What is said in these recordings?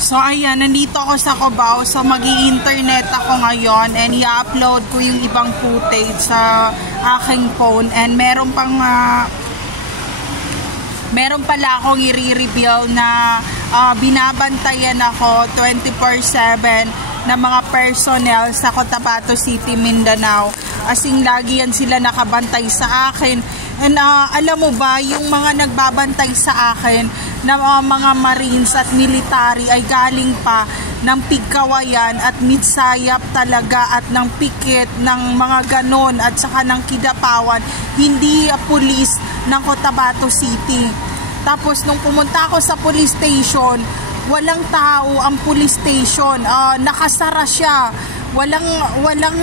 So ayan, nandito ako sa Cubao. So mag-i-internet ako ngayon and i-upload ko yung ibang footage sa aking phone. And meron pala akong i-reveal na binabantayan ako 24/7 na mga personnel sa Cotabato City, Mindanao. As in, lagi yan sila nakabantay sa akin. And alam mo ba, yung mga nagbabantay sa akin na mga Marines at military ay galing pa ng Pigkawayan at Midsayap talaga at ng Pikit, ng mga ganon at saka ng Kidapawan, hindi pulis ng Cotabato City. Tapos nung pumunta ako sa police station, walang tao ang police station, nakasara siya. Walang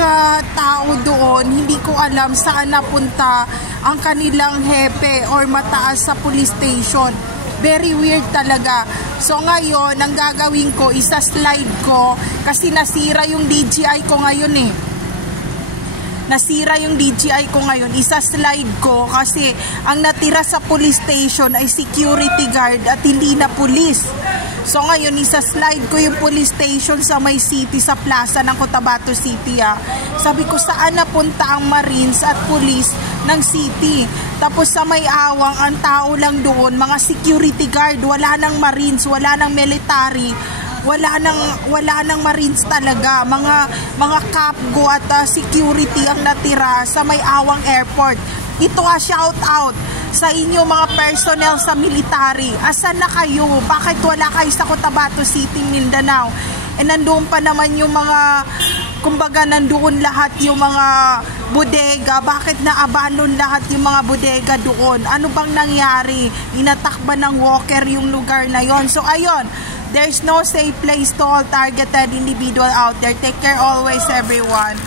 tao doon. Hindi ko alam saan napunta ang kanilang hepe or mataas sa police station. Very weird talaga. So ngayon, ang gagawin ko, isa-slide ko kasi nasira yung DJI ko ngayon eh. Nasira yung DJI ko ngayon, isa-slide ko kasi ang natira sa police station ay security guard at hindi na police. So ngayon, isa-slide ko yung police station sa may city, sa plaza ng Cotabato City. Sabi ko, saan napunta ang Marines at police ng city? Tapos sa may awang, ang tao lang doon, mga security guard, wala nang Marines, wala nang military, wala nang Marines talaga. Mga kapgo at security ang natira sa may awang airport. Ito shout out sa inyo mga personnel sa military. Asan na kayo? Bakit wala kayo sa Cotabato City, Mindanao? E nandoon pa naman yung mga, kumbaga nandoon lahat yung mga bodega. Bakit na-abandon lahat yung mga bodega doon? Ano bang nangyari? Inatakba ng walker yung lugar na yon. So ayun, there's no safe place to all targeted individual out there. Take care always, everyone.